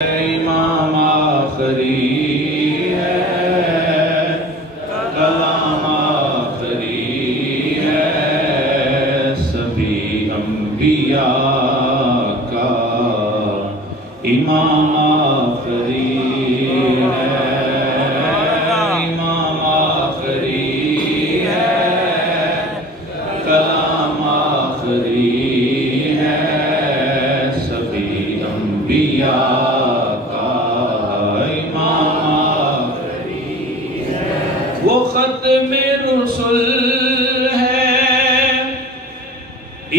امام آخری ہے، کلام آخری ہے، سبھی انبیاء کا امام آخری ہے، امام آخری ہے، کلام آخری ہے، سبھی انبیاء وہ ختم رسل ہے،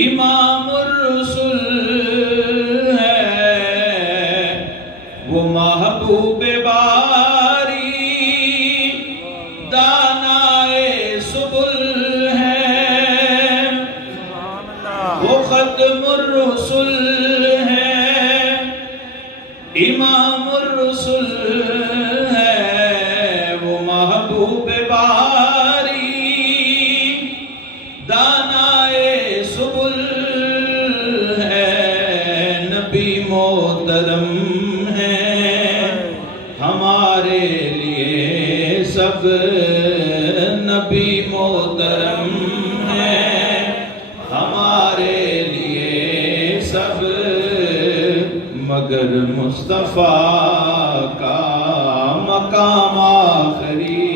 امام الرسل ہے، وہ محبوب باری دانائے سبل ہے، وہ ختم الرسل ہے، امام الرسل ہے، وہ محبوب باری دانائے سبل ہے، نبی محترم ہے ہمارے لیے سب، نبی محترم ہے ہمارے لیے سب، مگر مصطفیٰ کا مقام آخری،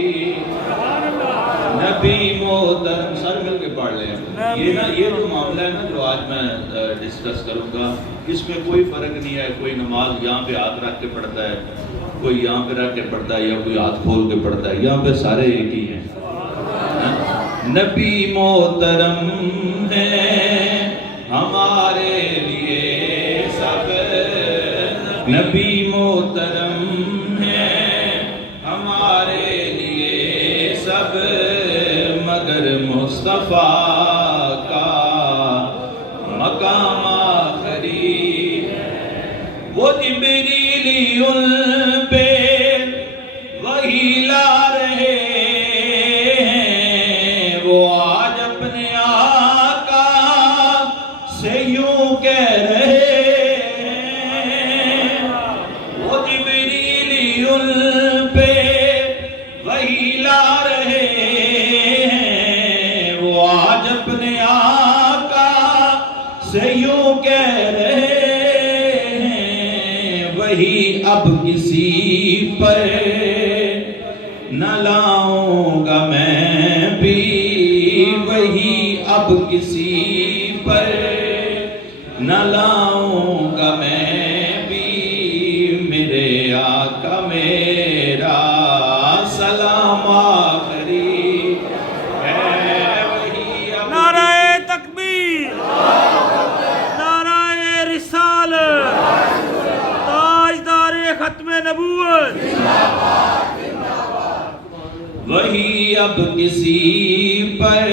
نبی محترم سر مل کے پڑھ لیں۔ یہ جو معاملہ ہے نا جو آج میں ڈسکس کروں گا، اس میں کوئی فرق نہیں ہے، کوئی نماز یہاں پہ ہاتھ رکھ کے پڑھتا ہے، کوئی یہاں پہ رکھ کے پڑھتا ہے، یا کوئی ہاتھ کھول کے پڑھتا ہے، یہاں پہ سارے ایک ہی ہیں۔ نبی محترم ہے ہمارے لیے سب، نبی محترم ہے ہمارے لیے سب، مگر مصطفیٰ کا مقام آخری ہے، وہ جبریل ان پہ وحی لا رہے ہیں، وہ آج اپنے آقا سے یوں کہہ رہے ہیں، وہ جبریل ان پہ وحی لا رہے ہیں، وہ آج اپنے آقا سے یوں کہہ رہے ہیں، وہی اب کسی پر نہ لاؤں گا میں بھی، وہی اب کسی پر نہ لاؤں گا میں بھی، میرے آقا میرا سلام آخری ہے، وہی اب نعرہ تکبیر، نعرہ رسالت، تاجدار ختم نبوت، وہی اب کسی پر